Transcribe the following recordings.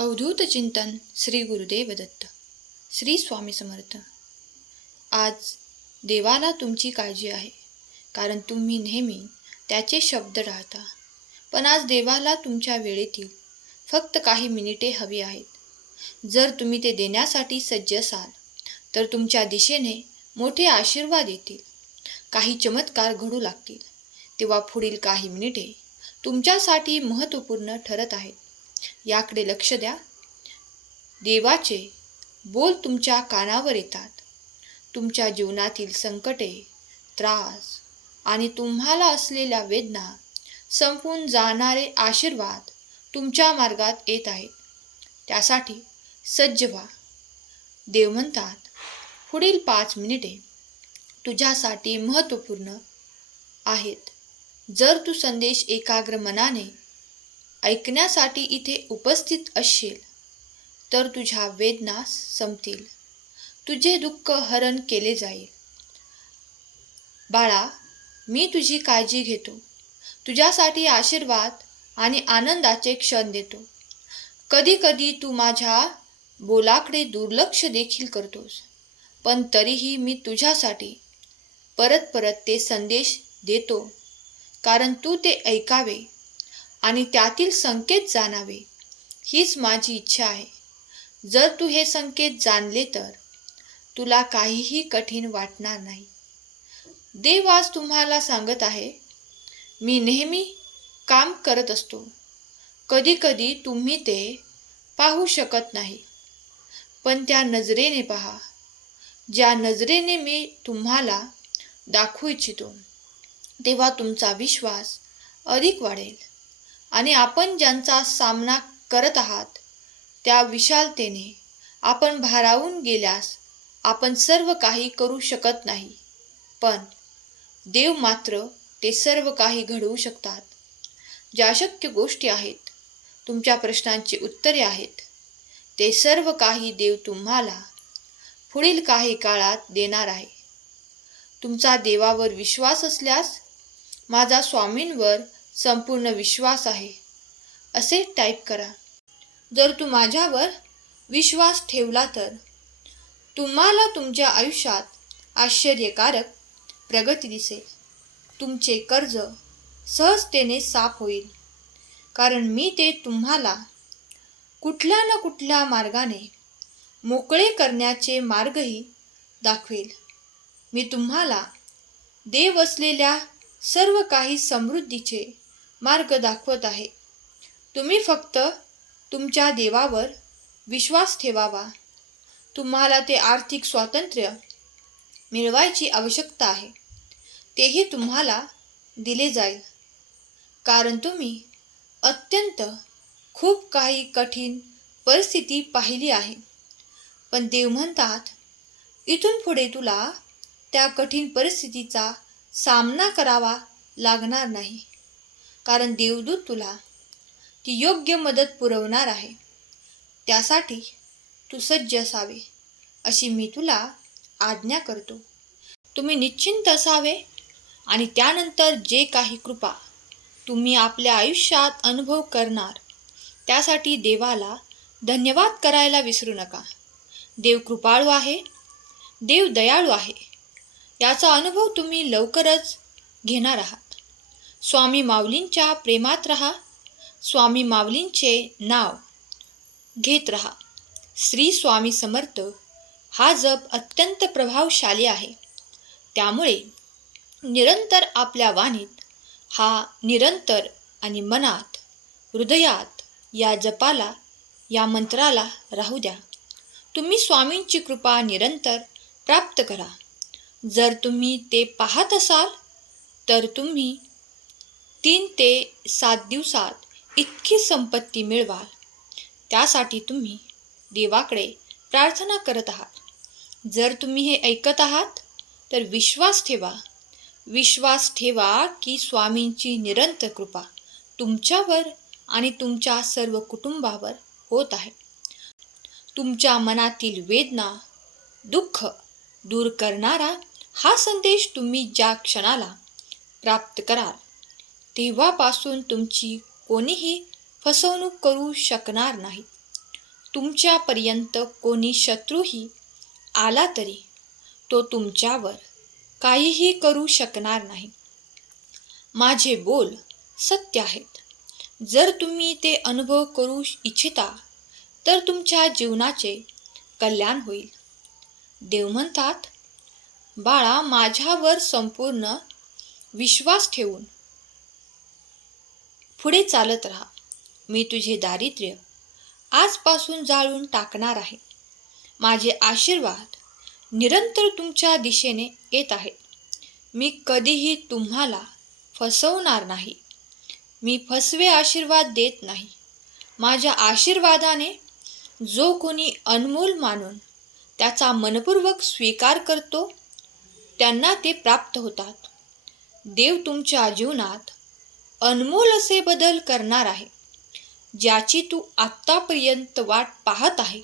अवधूत चिंतन श्री गुरुदेव दत्त श्री स्वामी समर्थ. आज देवाला तुमची काळजी आहे कारण तुम्ही नेहमी त्याचे शब्द टाळता. पण आज देवाला तुमच्या वेळेतील फक्त काही मिनिटे हवी आहेत. जर तुम्ही ते देण्यासाठी सज्ज असाल तर तुमच्या दिशेने मोठे आशीर्वाद येतील. काही चमत्कार घडू लागतील तेव्हा पुढील काही मिनिटे तुमच्यासाठी महत्त्वपूर्ण ठरत आहेत. याकडे लक्ष द्या. देवाचे बोल तुमच्या कानावर येतात. तुमच्या जीवनातील संकटे त्रास आणि तुम्हाला असलेल्या वेदना संपून जाणारे आशीर्वाद तुमच्या मार्गात येत आहेत. त्यासाठी सज्ज व्हा. देव म्हणतात पुढील पाच मिनिटे तुझ्यासाठी महत्त्वपूर्ण आहेत. जर तू संदेश एकाग्र मनाने ऐकण्यासाठी इथे उपस्थित असशील तर तुझ्या वेदना संपतील. तुझे दुःख हरण केले जाईल. बाळा मी तुझी काळजी घेतो. तुझ्यासाठी आशीर्वाद आणि आनंदाचे क्षण देतो. कधी कधी तू माझ्या बोलाकडे दुर्लक्ष देखील करतोस पण तरीही मी तुझ्यासाठी परत परत ते संदेश देतो कारण तू ते ऐकावे. आणि त्यातील संकेत जाणावे. हीच माझी इच्छा आहे. जर तू हे संकेत जाणले तर तुला काहीही कठीण वाटणार नाही. देव आज तुम्हाला सांगत आहे मी नेहमी काम करत असतो. कधीकधी तुम्ही ते पाहू शकत नाही. पण त्या नजरेने पहा. ज्या नजरेने मी तुम्हाला दाखवू इच्छितो तेव्हा तुमचा विश्वास अधिक वाढेल. आणि आपण ज्यांचा सामना करत आहात त्या विशालतेने आपण भारावून गेल्यास आपण सर्व काही करू शकत नाही. पण देव मात्र ते सर्व काही घडवू शकतात. ज्या शक्य गोष्टी आहेत तुमच्या प्रश्नांची उत्तरे आहेत. ते सर्व काही देव तुम्हाला पुढील काही काळात देणार आहे. तुमचा देवावर विश्वास असल्यास माझा स्वामींवर संपूर्ण विश्वास आहे. असे टाईप करा. जर तू माझ्यावर विश्वास ठेवला तर तुम्हाला तुमच्या आयुष्यात आश्चर्यकारक प्रगती दिसेल. तुमचे कर्ज सहजतेने साफ होईल. कारण मी ते तुम्हाला कुठल्या ना कुठल्या मार्गाने मोकळे करण्याचे मार्गही दाखवेल. मी तुम्हाला देव असलेल्या सर्व काही समृद्धीचे मार्ग दाखवत आहे. तुम्ही फक्त तुमच्या देवावर विश्वास ठेवावा. तुम्हाला ते आर्थिक स्वातंत्र्य मिळवायची आवश्यकता आहे. तेही तुम्हाला दिले जाईल. कारण तुम्ही अत्यंत खूप काही कठीण परिस्थिती पाहिली आहे. पण देव म्हणतात इथून पुढे तुला त्या कठीण परिस्थितीचा सामना करावा लागणार नाही. कारण देवदूत तुला ती योग्य मदत पुरवणार आहे. त्यासाठी तू सज्ज असावे अशी मी तुला आज्ञा करतो. तुम्ही निश्चिंत असावे आणि त्यानंतर जे काही कृपा तुम्ही आपल्या आयुष्यात अनुभव करणार त्यासाठी देवाला धन्यवाद करायला विसरू नका. देव कृपाळू आहे देव दयाळू आहे याचा अनुभव तुम्ही लवकरच घेणार आहात. स्वामी माऊलींच्या प्रेमात रहा. स्वामी माऊलींचे नाव घेत रहा. श्री स्वामी समर्थ हा जप अत्यंत प्रभावशाली आहे. त्यामुळे निरंतर आपल्या वाणीत हा निरंतर आणि मनात हृदयात या जपाला या मंत्राला राहू द्या. तुम्ही स्वामींची कृपा निरंतर प्राप्त करा. जर तुम्ही ते पाहत असाल तर तुम्ही तीन ते सात दिवसात इतकी संपत्ती मिळवाल. त्यासाठी तुम्ही देवाकडे प्रार्थना करत आहात. जर तुम्ही हे ऐकत आहात तर विश्वास ठेवा. विश्वास ठेवा की स्वामींची निरंतर कृपा तुमच्यावर आणि तुमच्या सर्व कुटुंबावर होत आहे. तुमच्या मनातील वेदना दुःख दूर करणारा हा संदेश तुम्ही ज्या क्षणाला प्राप्त कराल तेव्हापासून तुमची कोणीही फसवणूक करू शकणार नाही. तुमच्यापर्यंत कोणी शत्रूही आला तरी तो तुमच्यावर काहीही करू शकणार नाही. माझे बोल सत्य आहेत. जर तुम्ही ते अनुभव करू इच्छिता तर तुमच्या जीवनाचे कल्याण होईल. देव म्हणतात बाळा माझ्यावर संपूर्ण विश्वास ठेवून पुढे चालत राहा. मी तुझे दारिद्र्य आजपासून जाळून टाकणार आहे. माझे आशीर्वाद निरंतर तुमच्या दिशेने येत आहेत. मी कधीही तुम्हाला फसवणार नाही. मी फसवे आशीर्वाद देत नाही. माझ्या आशीर्वादाने जो कोणी अनमोल मानून त्याचा मनपूर्वक स्वीकार करतो त्यांना ते प्राप्त होतात. देव तुमच्या जीवनात अनमोल असे बदल करणार आहे. ज्याची तू आत्तापर्यंत वाट पाहत आहे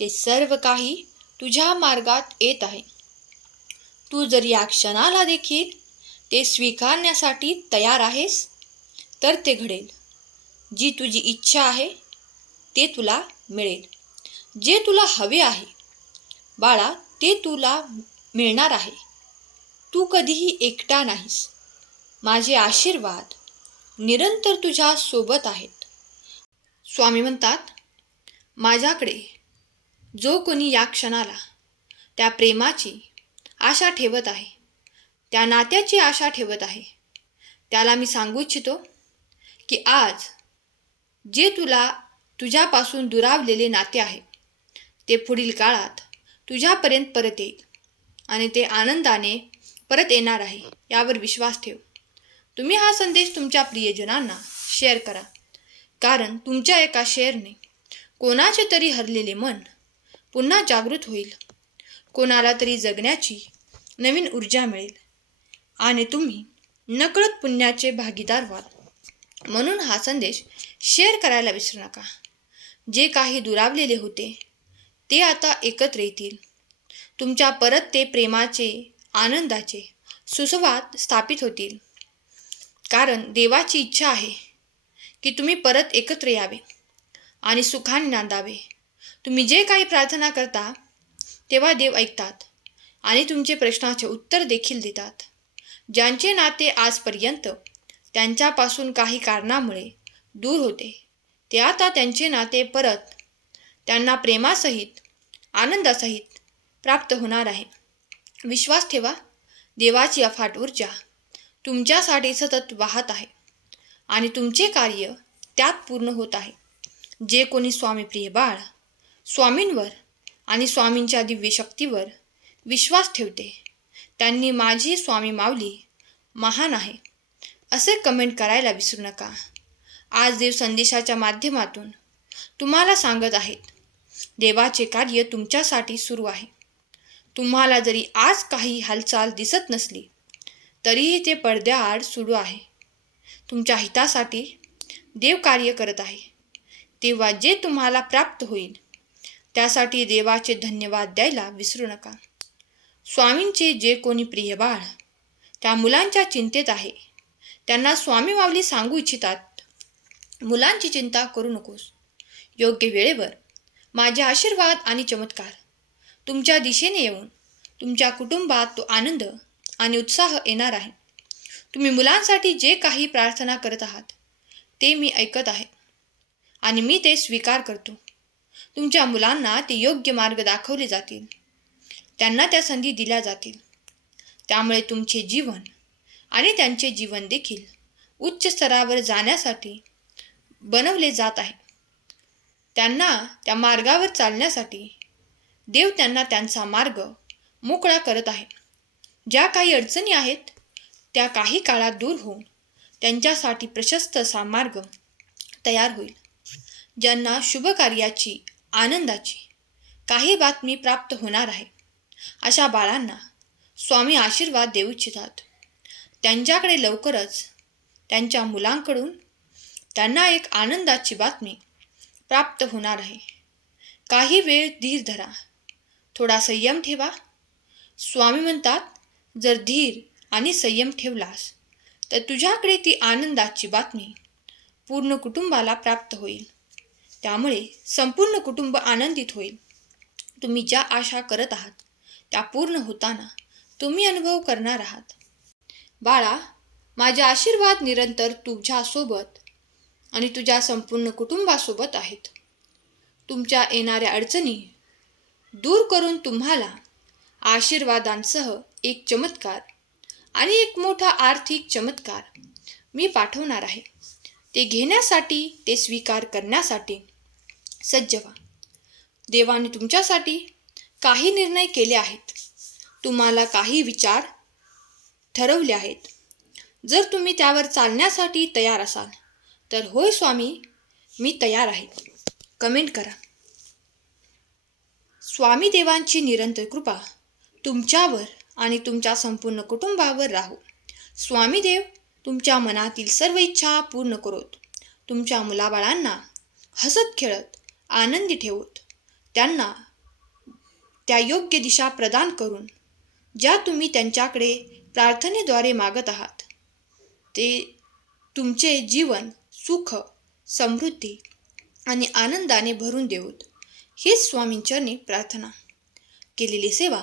ते सर्व काही तुझ्या मार्गात येत आहे. तू जर या क्षणाला देखील ते स्वीकारण्यासाठी तयार आहेस तर ते घडेल. जी तुझी इच्छा आहे ते तुला मिळेल. जे तुला हवे आहे बाळा ते तुला मिळणार आहे. तू कधीही एकटा नाहीस. माझे आशीर्वाद निरंतर तुझ्या सोबत आहेत. स्वामी म्हणतात माझ्याकडे जो कोणी या क्षणाला त्या प्रेमाची आशा ठेवत आहे त्या नात्याची आशा ठेवत आहे त्याला मी सांगू इच्छितो की आज जे तुला तुझ्यापासून दुरावलेले नाते आहे ते पुढील काळात तुझ्यापर्यंत परत येईल आणि ते आनंदाने परत येणार आहे यावर विश्वास ठेव. तुम्ही हा संदेश तुमच्या प्रियजनांना शेअर करा. कारण तुमच्या एका शेअरने कोणाचे तरी हरलेले मन पुन्हा जागृत होईल. कोणाला तरी जगण्याची नवीन ऊर्जा मिळेल. आणि तुम्ही नकळत पुण्याचे भागीदार व्हाल. म्हणून हा संदेश शेअर करायला विसरू नका. जे काही दुरावलेले होते ते आता एकत्र येतील. तुमच्या परत ते प्रेमाचे आनंदाचे सुसंवाद स्थापित होतील. कारण देवाची इच्छा आहे की तुम्ही परत एकत्र यावे आणि सुखाने नांदावे. तुम्ही जे काही प्रार्थना करता तेव्हा देव ऐकतात आणि तुमचे प्रश्नाचे उत्तर देखील देतात. ज्यांचे नाते आजपर्यंत त्यांच्यापासून काही कारणामुळे दूर होते ते आता त्यांचे नाते परत त्यांना प्रेमासहित आनंदासहित प्राप्त होणार आहे. विश्वास ठेवा देवाची अफाट ऊर्जा तुमच्यासाठी सतत वाहत आहे आणि तुमचे कार्य त्यात पूर्ण होत आहे. जे कोणी स्वामीप्रिय बाळ स्वामींवर आणि स्वामींच्या दिव्य शक्तीवर विश्वास ठेवते त्यांनी माझी स्वामी माऊली महान आहे असे कमेंट करायला विसरू नका. आज देव संदेशाच्या माध्यमातून तुम्हाला सांगत आहेत देवाचे कार्य तुमच्यासाठी सुरू आहे. तुम्हाला जरी आज काही हालचाल दिसत नसली तरीही ते पडद्याआड सुरू आहे. तुमच्या हितासाठी देव कार्य करत आहे. तेव्हा जे तुम्हाला प्राप्त होईल त्यासाठी देवाचे धन्यवाद द्यायला विसरू नका. स्वामींचे जे कोणी प्रिय बाळ त्या मुलांच्या चिंतेत आहे. त्यांना स्वामी माऊली सांगू इच्छितात मुलांची चिंता करू नकोस. योग्य वेळेवर माझे आशीर्वाद आणि चमत्कार तुमच्या दिशेने येऊन तुमच्या कुटुंबात तो आनंद आणि उत्साह येणार आहे. तुम्ही मुलांसाठी जे काही प्रार्थना करत आहात ते मी ऐकत आहे आणि मी ते स्वीकार करतो. तुमच्या मुलांना ते योग्य मार्ग दाखवले जातील. त्यांना त्या संधी दिल्या जातील. त्यामुळे तुमचे जीवन आणि त्यांचे जीवन देखील उच्च स्तरावर जाण्यासाठी बनवले जात आहे. त्यांना त्या मार्गावर चालण्यासाठी देव त्यांना त्यांचा मार्ग मोकळा करत आहे. ज्या काही अडचणी आहेत त्या काही काळात दूर होऊन त्यांच्यासाठी प्रशस्त असा मार्ग तयार होईल. ज्यांना शुभकार्याची आनंदाची काही बातमी प्राप्त होणार आहे अशा बाळांना स्वामी आशीर्वाद देऊ इच्छितात. त्यांच्याकडे लवकरच त्यांच्या मुलांकडून त्यांना एक आनंदाची बातमी प्राप्त होणार आहे. काही वेळ धीर धरा. थोडा संयम ठेवा. स्वामी म्हणतात जर धीर आणि संयम ठेवलास तर तुझ्याकडे ती आनंदाची बातमी पूर्ण कुटुंबाला प्राप्त होईल. त्यामुळे संपूर्ण कुटुंब आनंदित होईल. तुम्ही ज्या आशा करत आहात त्या पूर्ण होताना तुम्ही अनुभव करणार आहात. बाळा माझे आशीर्वाद निरंतर तुझ्यासोबत आणि तुझ्या संपूर्ण कुटुंबासोबत आहेत. तुमच्या येणाऱ्या अडचणी दूर करून तुम्हाला आशीर्वादांसह एक चमत्कार आणि एक मोठा आर्थिक चमत्कार मी पाठवणार आहे. ते घेण्यासाठी ते स्वीकार करण्यासाठी सज्ज व्हा. देवाने तुमच्यासाठी काही निर्णय केले आहेत. तुम्हाला काही विचार ठरवले आहेत. जर तुम्ही त्यावर चालण्यासाठी तयार असाल तर होय स्वामी मी तयार आहे. कमेंट करा. स्वामी देवांची निरंतर कृपा तुमच्यावर आणि तुमच्या संपूर्ण कुटुंबावर राहू. स्वामी देव तुमच्या मनातील सर्व इच्छा पूर्ण करोत. तुमच्या मुलाबाळांना हसत खेळत आनंदी ठेवत. त्यांना त्या योग्य दिशा प्रदान करून ज्या तुम्ही त्यांच्याकडे प्रार्थनेद्वारे मागत आहात ते तुमचे जीवन सुख समृद्धी आणि आनंदाने भरून देऊत हीच स्वामींचरणी प्रार्थना. केलेली सेवा